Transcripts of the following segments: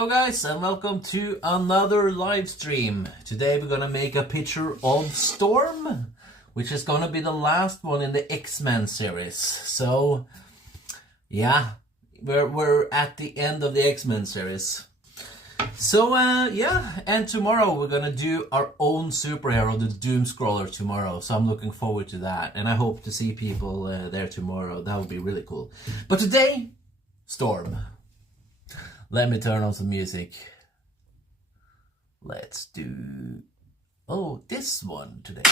Hello guys and welcome to another live stream. Today we're gonna make a picture of Storm, which is gonna be the last one in the X-Men series. So yeah, we're at the end of the X-Men series. So yeah, and tomorrow we're gonna do our own superhero, the Doomscroller, tomorrow. So I'm looking forward to that, and I hope to see people there tomorrow. That would be really cool. But today, Storm. Let me turn on some music. Let's do, this one today.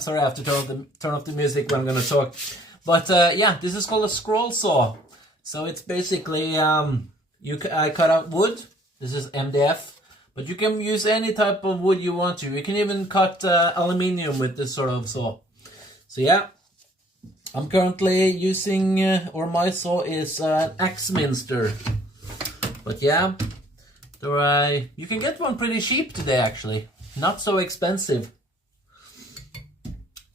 I'm sorry, I have to turn off the music when I'm gonna talk. But yeah, this is called a scroll saw. So it's basically I cut out wood. This is MDF, but you can use any type of wood you want to. You can even cut aluminium with this sort of saw. So yeah, I'm currently using, or my saw is an Axminster. But yeah, you can get one pretty cheap today actually. Not so expensive.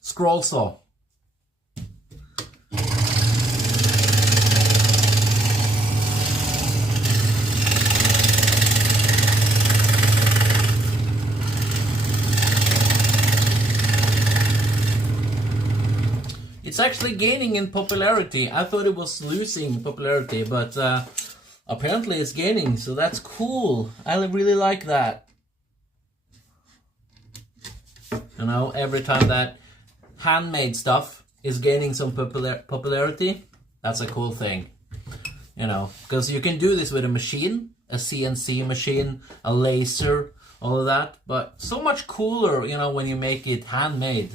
Scroll saw. It's actually gaining in popularity. I thought it was losing popularity, but apparently it's gaining, so that's cool. I really like that. You know, every time that handmade stuff is gaining some popularity, that's a cool thing. You know, because you can do this with a machine, a CNC machine, a laser, all of that, but so much cooler, you know, when you make it handmade.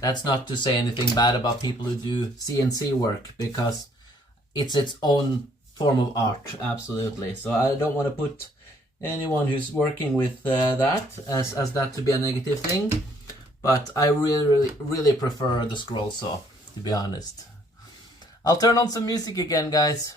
That's not to say anything bad about people who do CNC work, because it's its own form of art, absolutely. So I don't want to put anyone who's working with that as that to be a negative thing, but I really prefer the scroll saw, to be honest. I'll turn on some music again, guys.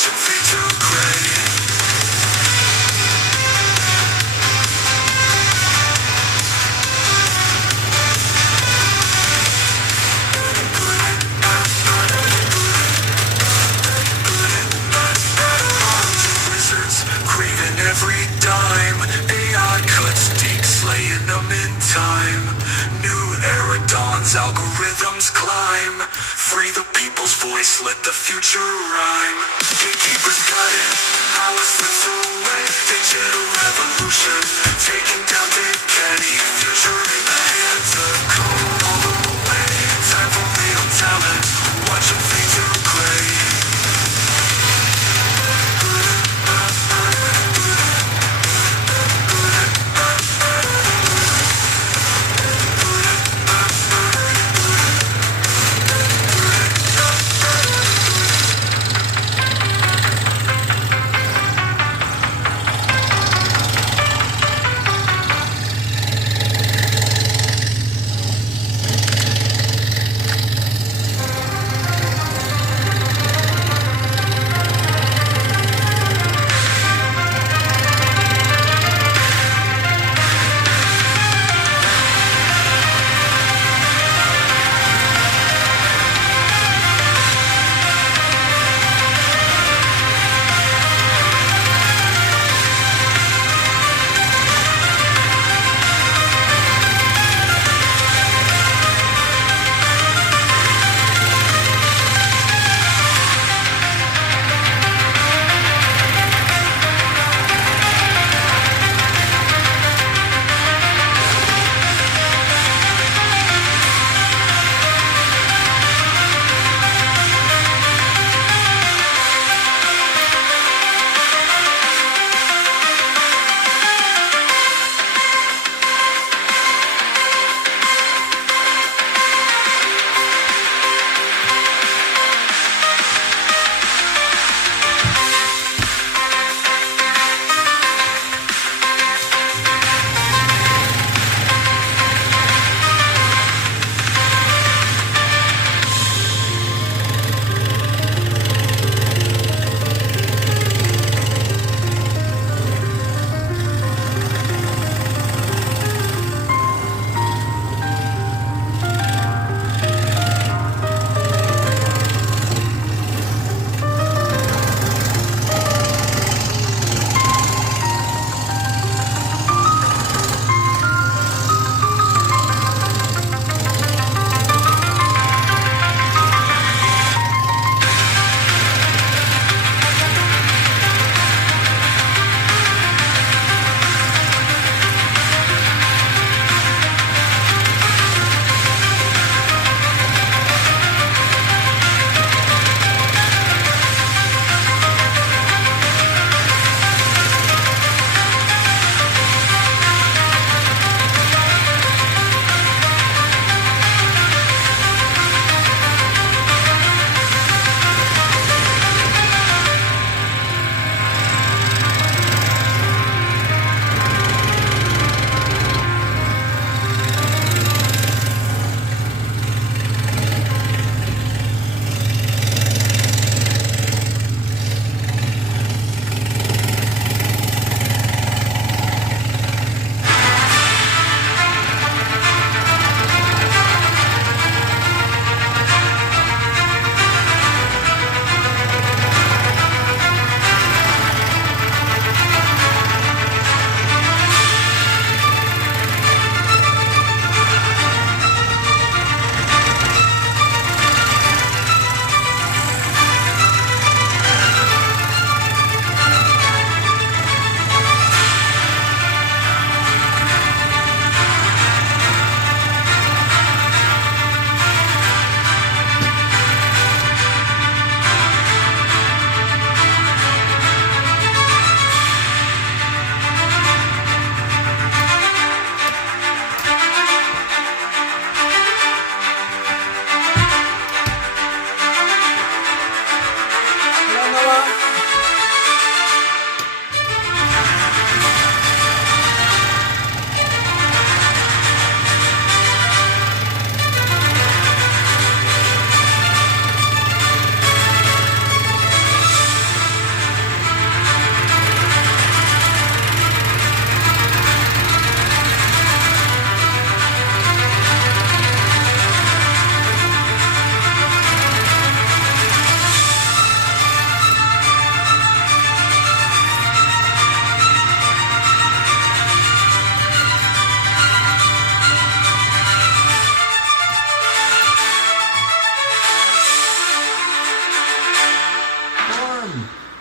watching fade to gray. Craving every dime. AI cuts deep, slaying them in time. New era dawns, algorithms climb. Free the people's voice, let the future rhyme. Gatekeepers got it, power slips away. Digital revolution, taking down Big Kenny. Future in the hands of code all the way. Time for real talent, watch them fade to gray.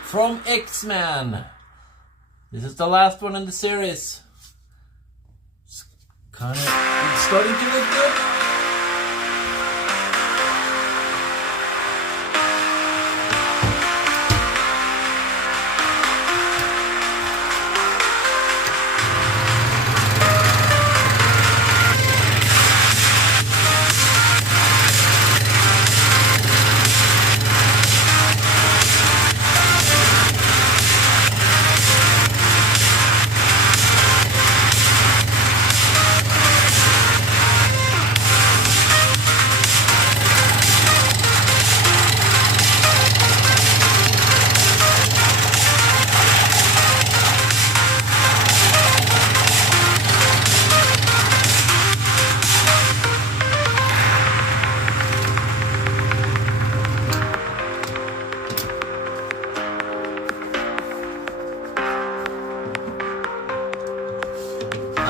from X-Men. This is the last one in the series. It's starting to look good.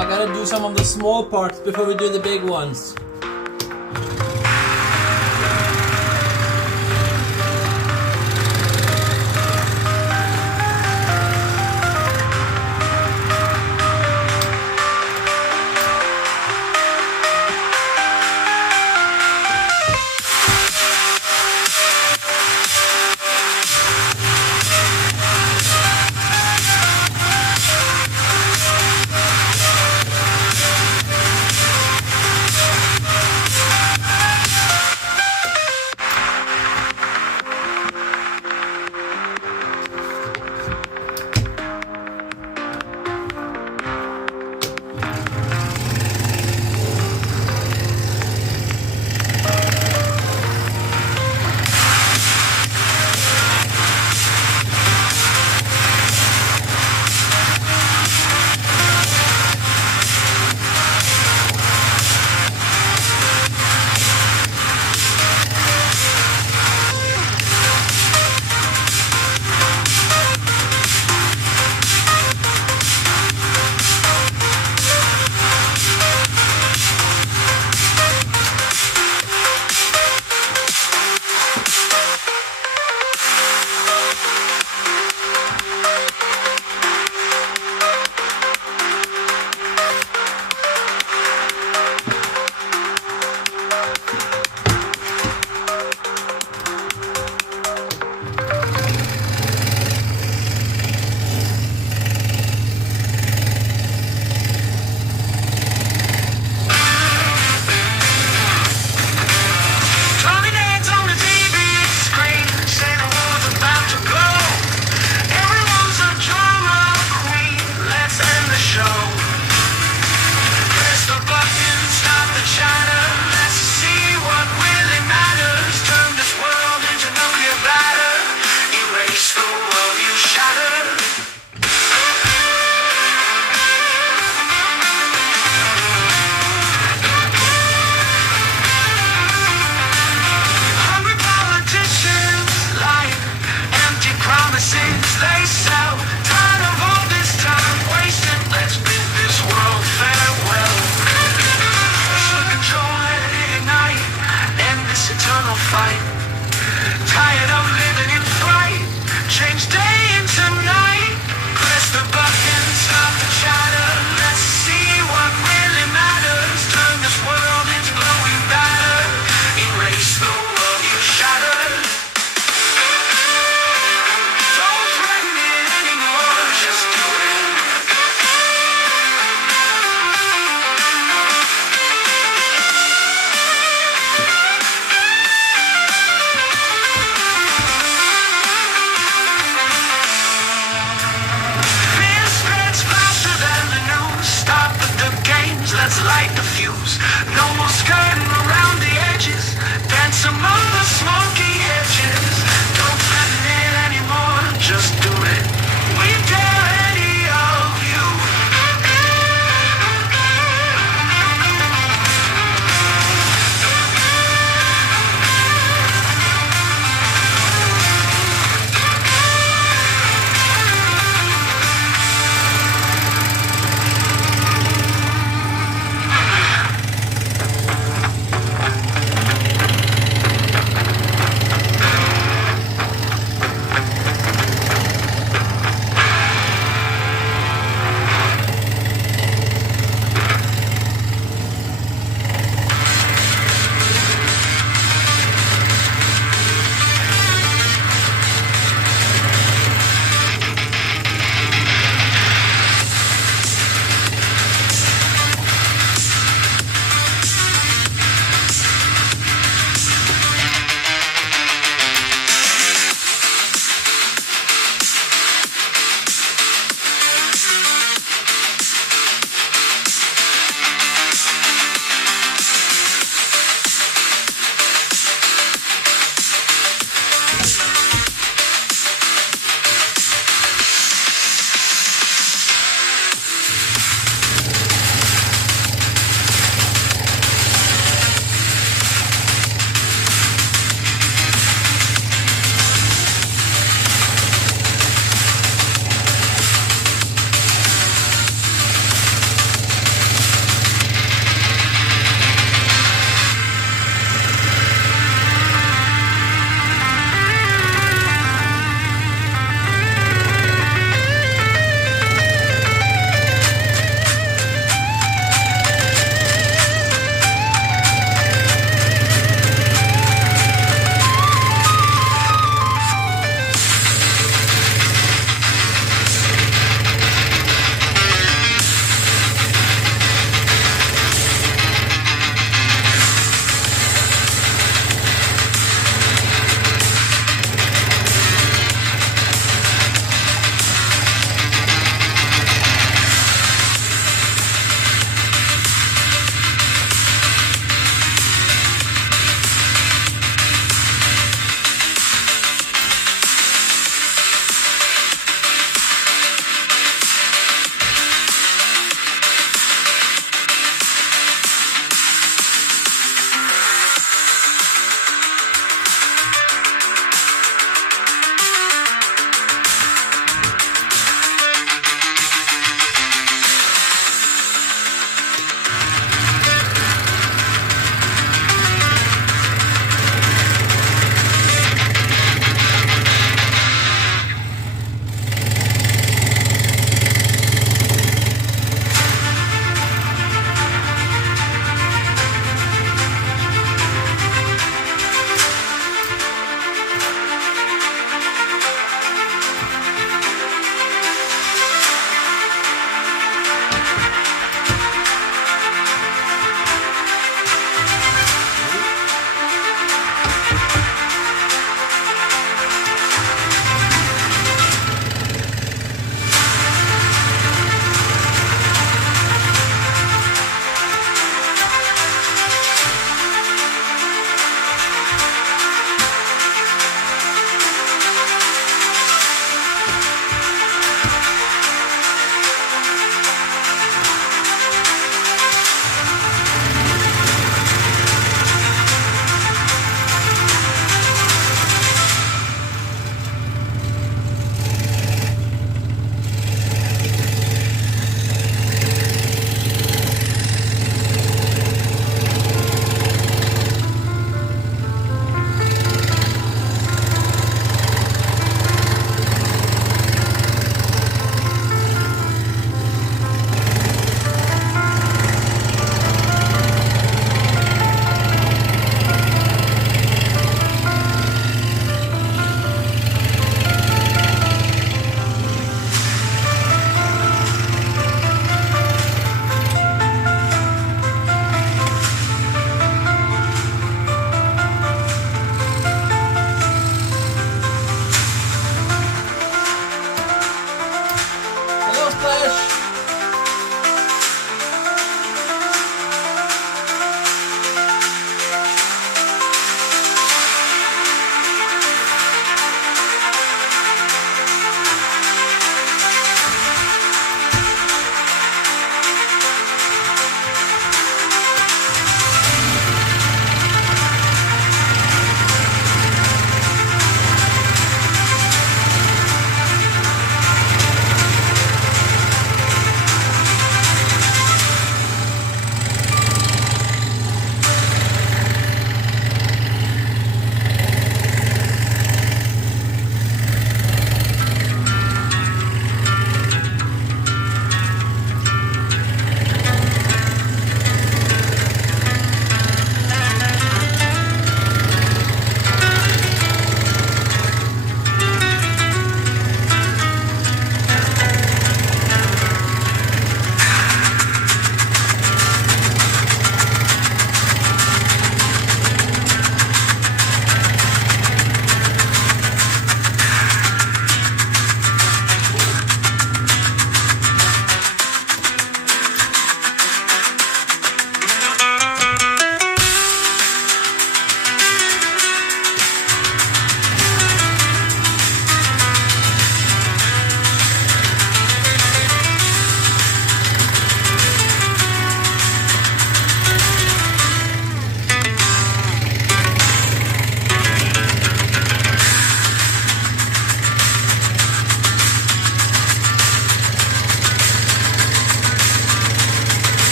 I gotta do some of the small parts before we do the big ones.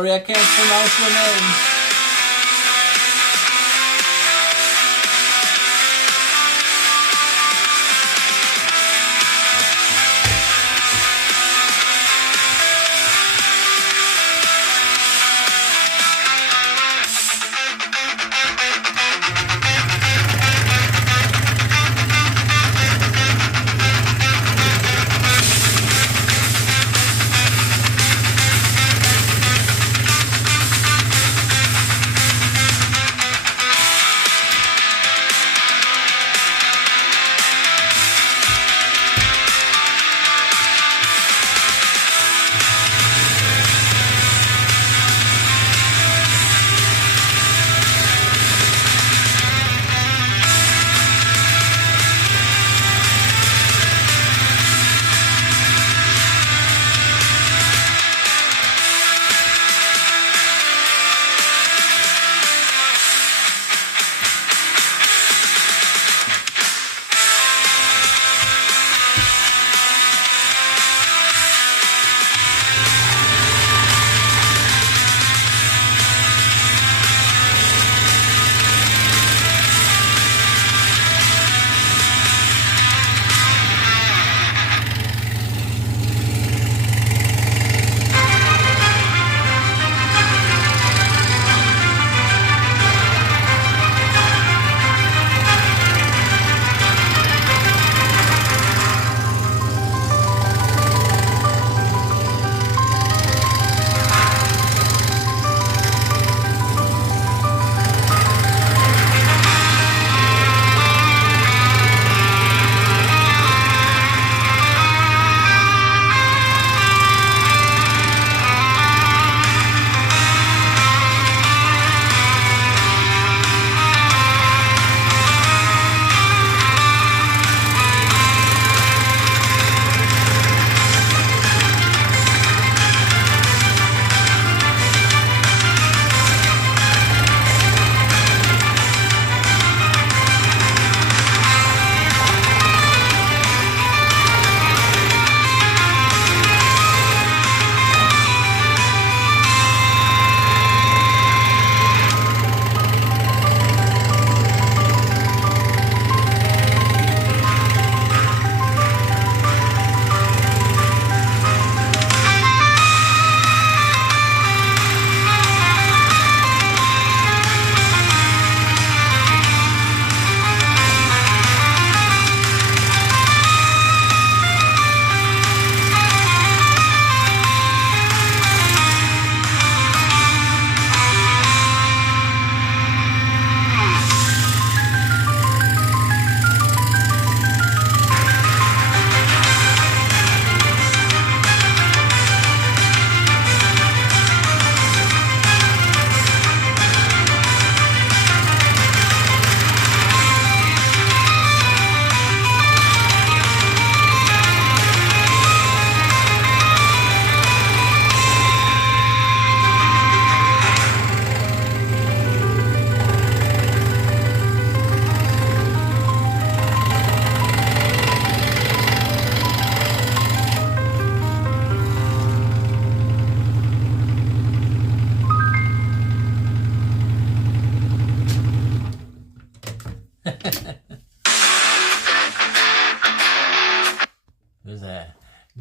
Sorry, I can't pronounce your name.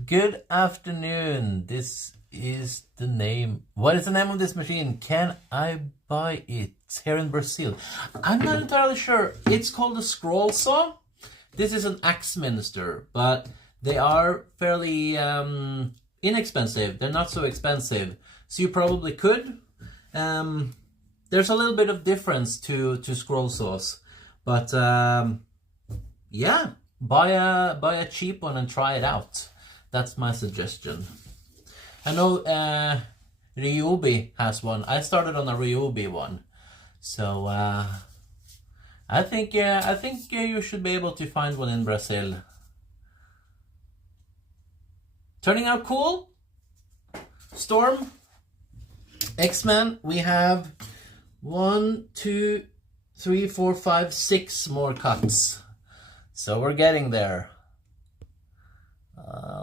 Good afternoon. This is the name. What is the name of this machine? Can I buy it? It's here in Brazil. I'm not entirely sure. It's called a scroll saw. This is an Axminster, but they are fairly inexpensive. They're not so expensive, so you probably could. There's a little bit of difference to scroll saws, but yeah, buy a cheap one and try it out. That's my suggestion. I know Ryobi has one. I started on a Ryobi one, so I think you should be able to find one in Brazil. Turning out cool. Storm, X-Men. We have 1, 2, 3, 4, 5, 6 more cuts. So we're getting there.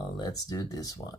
Let's do this one.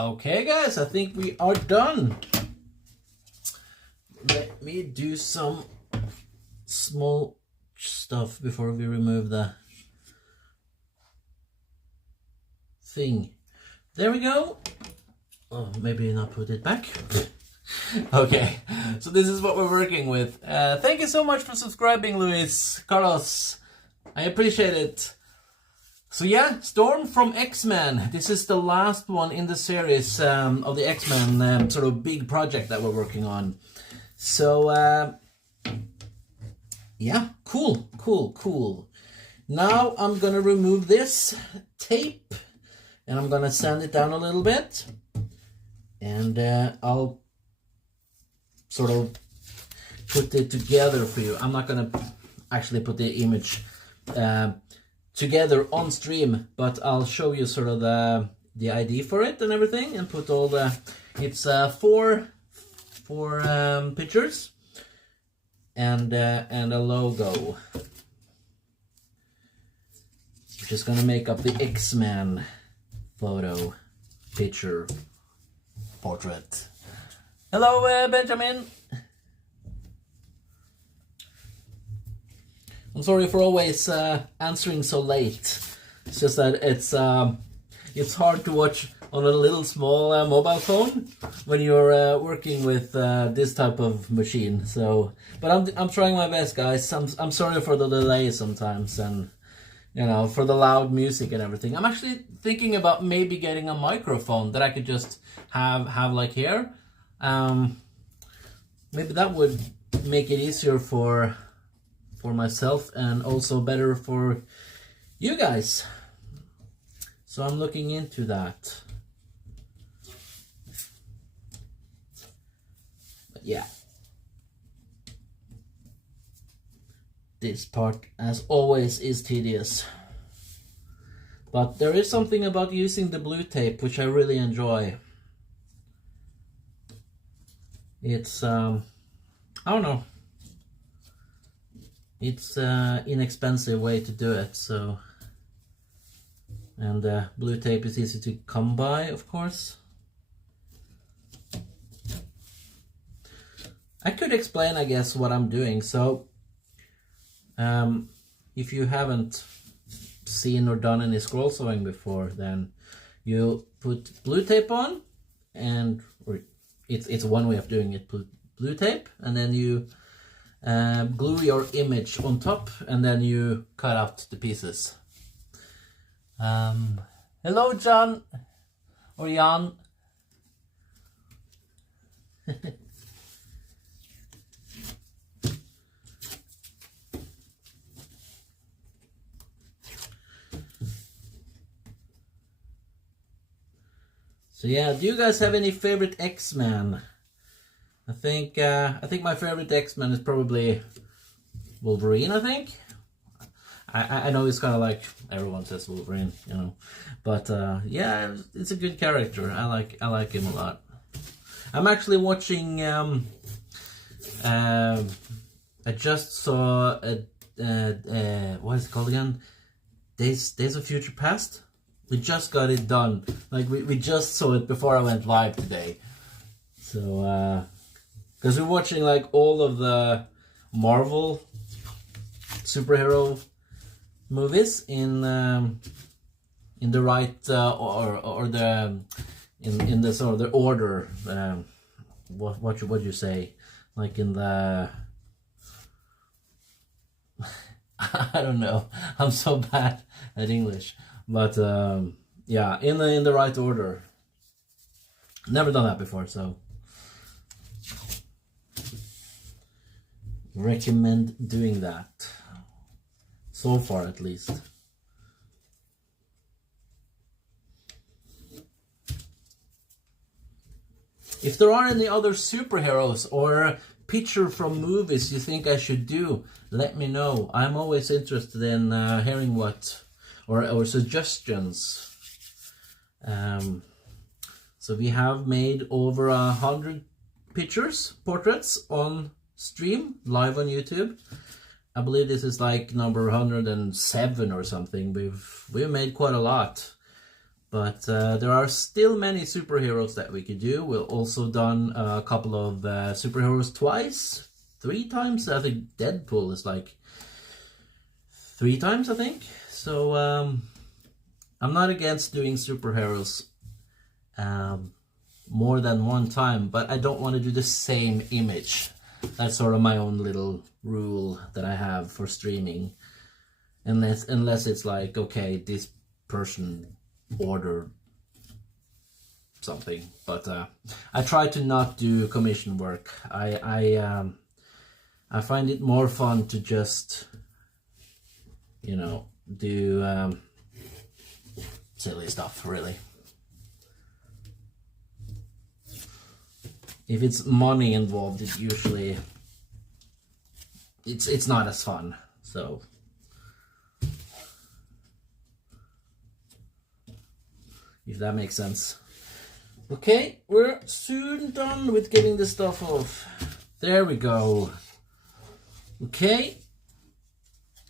Okay guys, I think we are done. Let me do some small stuff before we remove the thing. There we go. Oh, maybe not put it back. Okay, so this is what we're working with. Thank you so much for subscribing, Luis, Carlos. I appreciate it. So yeah, Storm from X-Men. This is the last one in the series of the X-Men sort of big project that we're working on. So yeah, cool. Now I'm gonna remove this tape and I'm gonna sand it down a little bit, and I'll sort of put it together for you. I'm not gonna actually put the image together on stream, but I'll show you sort of the ID for it and everything, and put all the, it's four pictures and a logo, which is gonna make up the X-Men photo, picture, portrait. Hello, Benjamin. I'm sorry for always answering so late. It's just that it's hard to watch on a little small mobile phone when you're working with this type of machine. So, but I'm trying my best, guys. I'm sorry for the delay sometimes, and you know, for the loud music and everything. I'm actually thinking about maybe getting a microphone that I could just have like here. Maybe that would make it easier for myself and also better for you guys. So I'm looking into that. But yeah, this part as always is tedious, but there is something about using the blue tape which I really enjoy. It's I don't know, it's an inexpensive way to do it. So, and blue tape is easy to come by, of course. I could explain, I guess, what I'm doing. So if you haven't seen or done any scroll sawing before, then you put blue tape on, and or it's one way of doing it. Put blue tape, and then you glue your image on top, and then you cut out the pieces. Hello, John or Jan. So yeah, do you guys have any favorite X-Men? I think my favorite X-Men is probably Wolverine. I think I know it's kind of like everyone says Wolverine, you know, but yeah, it's a good character. I like him a lot. I'm actually watching. I just saw what is it called again? Days of Future Past. We just got it done. Like we just saw it before I went live today. So because we're watching like all of the Marvel superhero movies in the right or the in the sort of the order. What would you say? Like in the I don't know. I'm so bad at English. But yeah, in the right order. Never done that before, so recommend doing that. So far, at least. If there are any other superheroes or picture from movies you think I should do, let me know. I'm always interested in hearing what or suggestions. So we have made over 100 pictures, portraits on stream, live on YouTube. I believe this is like number 107 or something. We've made quite a lot. But there are still many superheroes that we could do. We've also done a couple of superheroes twice, 3 times. I think Deadpool is like 3 times, I think. So I'm not against doing superheroes more than 1 time, but I don't want to do the same image. That's sort of my own little rule that I have for streaming. Unless it's like, okay, this person ordered something, but I try to not do commission work. I find it more fun to just, you know, do silly stuff, really. If it's money involved, it usually it's not as fun. So if that makes sense. Okay, we're soon done with getting the stuff off. There we go. Okay,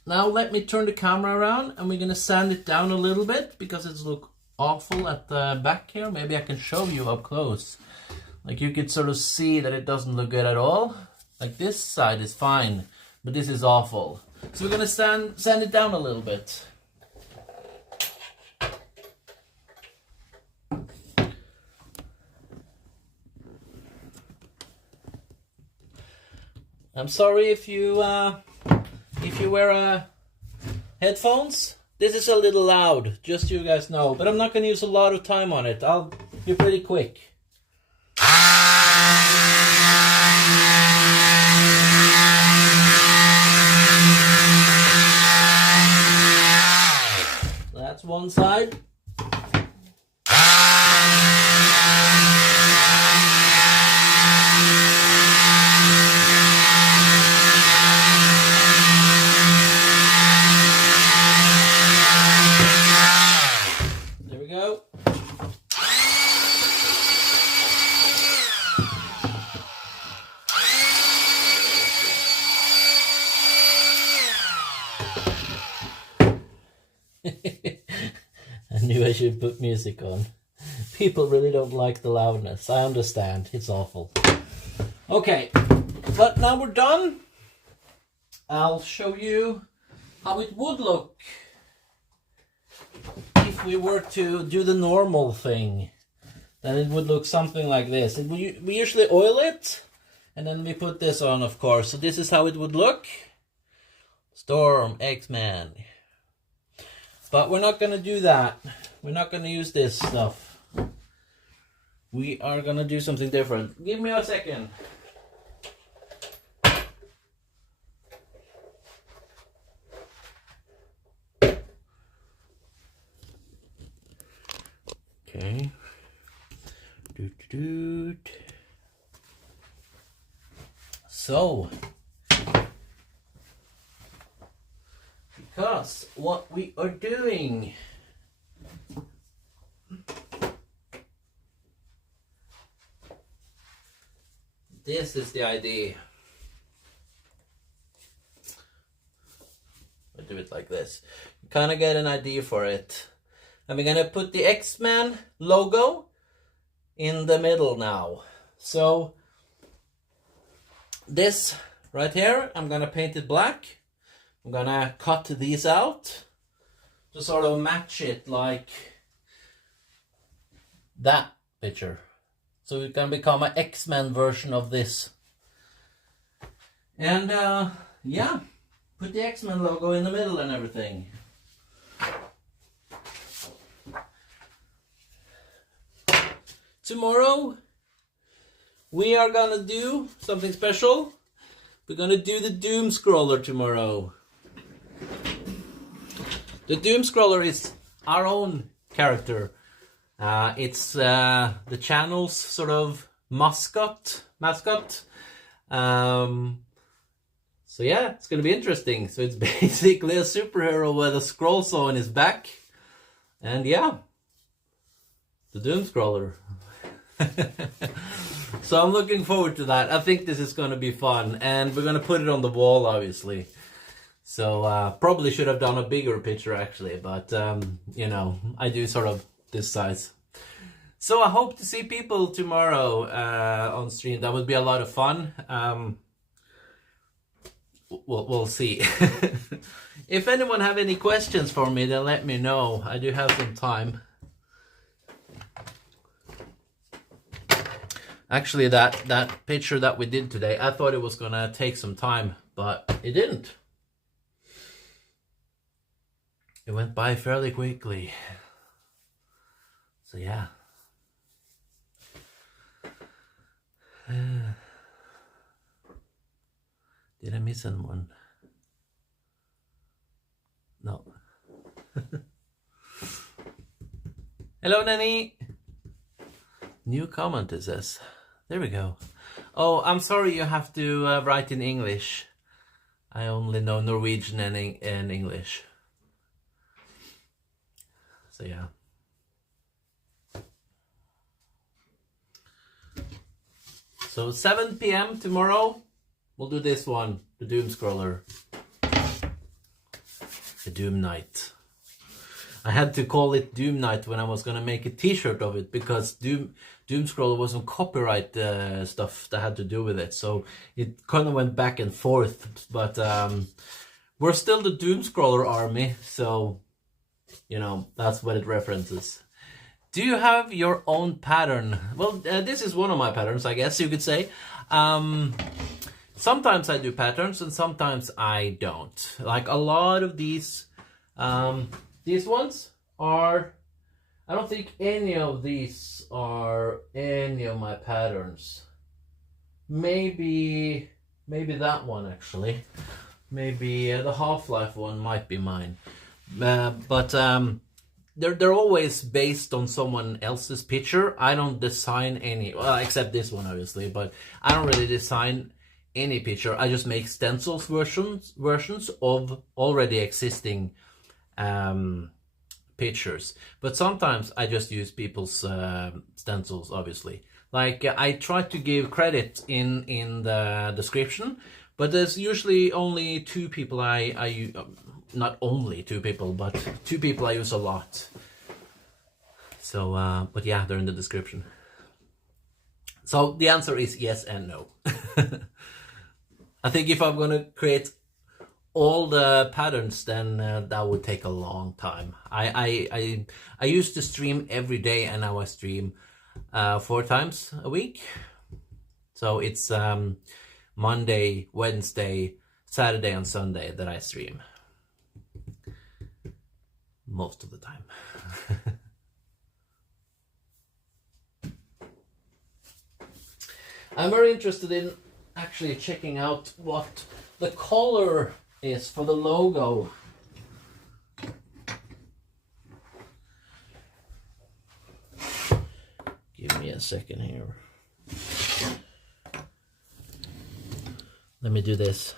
now let me turn the camera around and we're gonna sand it down a little bit because it's look awful at the back here. Maybe I can show you up close. Like you could sort of see that it doesn't look good at all. Like this side is fine, but this is awful. So we're gonna sand it down a little bit. I'm sorry if you wear headphones. This is a little loud, just so you guys know. But I'm not going to use a lot of time on it. I'll be pretty quick. That's one side. I knew I should put music on. People really don't like the loudness. I understand. It's awful. Okay, but now we're done. I'll show you how it would look if we were to do the normal thing. Then it would look something like this. We usually oil it, and then we put this on, of course. So this is how it would look. Storm, X-Man. But we're not going to do that. We're not going to use this stuff. We are going to do something different. Give me a second. Okay. So, because what we are doing this is the idea. I do it like this. You kind of get an idea for it. And we're gonna put the X-Men logo in the middle now. So this right here, I'm gonna paint it black. I'm gonna cut these out to sort of match it like that picture. So it's gonna become an X-Men version of this. And yeah, put the X-Men logo in the middle and everything. Tomorrow we are gonna do something special. We're gonna do the Doomscroller tomorrow. The Doomscroller is our own character. It's the channel's sort of mascot. So yeah, it's gonna be interesting. So it's basically a superhero with a scroll saw in his back. And yeah, the Doomscroller. So I'm looking forward to that. I think this is going to be fun, and we're going to put it on the wall, obviously. So probably should have done a bigger picture, actually, but you know, I do sort of this size. So I hope to see people tomorrow on stream. That would be a lot of fun. We'll see. If anyone have any questions for me, then let me know. I do have some time. Actually, that picture that we did today, I thought it was gonna take some time, but it didn't. It went by fairly quickly. So yeah. Did I miss anyone? No. Hello, Nanny. New comment, it says. There we go. Oh, I'm sorry you have to write in English. I only know Norwegian and English. So yeah. So 7 PM tomorrow, we'll do this one, the Doomscroller. The Doom Night. I had to call it Doom Night when I was gonna make a t-shirt of it, because Doomscroller was some copyright stuff that had to do with it. So it kind of went back and forth, but we're still the Doomscroller Army, so you know, that's what it references. Do you have your own pattern? Well, this is one of my patterns, I guess you could say. Sometimes I do patterns and sometimes I don't. Like a lot of these ones are, I don't think any of these are any of my patterns. Maybe that one actually. Maybe the Half-Life one might be mine. But they're always based on someone else's picture. I don't design any, well, except this one obviously, but I don't really design any picture. I just make stencils versions of already existing pictures. But sometimes I just use people's stencils, obviously. Like I try to give credit in the description, but there's usually only two people I use. Not only two people, but two people I use a lot. So, but yeah, they're in the description. So the answer is yes and no. I think if I'm gonna create all the patterns, then that would take a long time. I used to stream every day, and now I stream 4 times a week. So it's Monday, Wednesday, Saturday, and Sunday that I stream. Most of the time. I'm very interested in actually checking out what the color is for the logo. Give me a second here. Let me do this.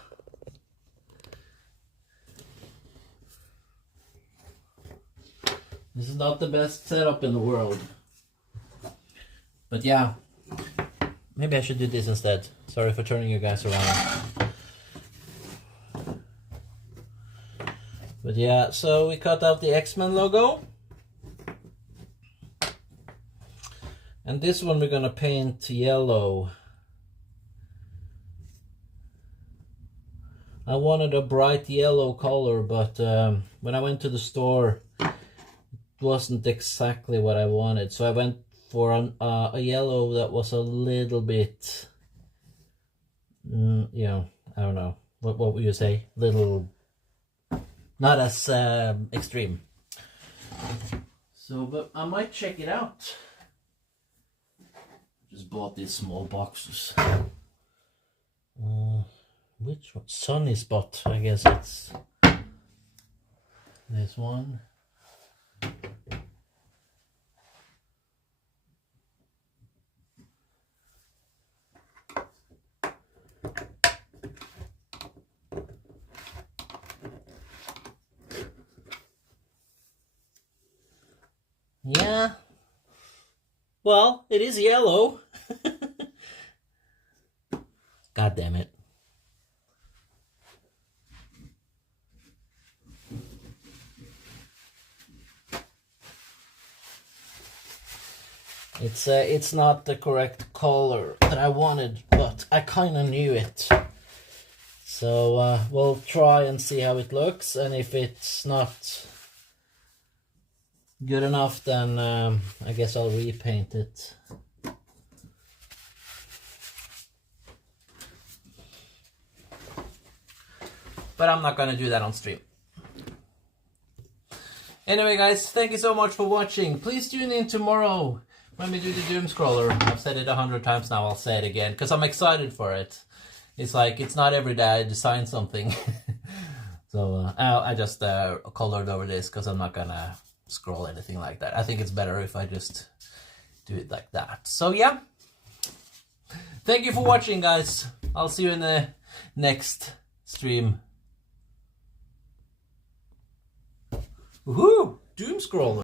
This is not the best setup in the world. But yeah, maybe I should do this instead. Sorry for turning you guys around. But yeah, so we cut out the X-Men logo. And this one we're gonna paint yellow. I wanted a bright yellow color, but when I went to the store, wasn't exactly what I wanted, so I went for a yellow that was a little bit, you know, I don't know, what would you say? Little, not as extreme. So, but I might check it out. Just bought these small boxes. Which one? Sunny Spot, I guess it's this one. Yeah. Well, it is yellow. God damn it. It's not the correct color that I wanted, but I kind of knew it. So we'll try and see how it looks, and if it's not good enough, then I guess I'll repaint it. But I'm not gonna do that on stream. Anyway guys, thank you so much for watching. Please tune in tomorrow when we do the Doomscroller. I've said it 100 times now, I'll say it again, because I'm excited for it. It's like, it's not every day I design something. So I just colored over this because I'm not gonna scroll anything like that. I think it's better if I just do it like that. So yeah, thank you for watching guys. I'll see you in the next stream. Woohoo! Doomscroller.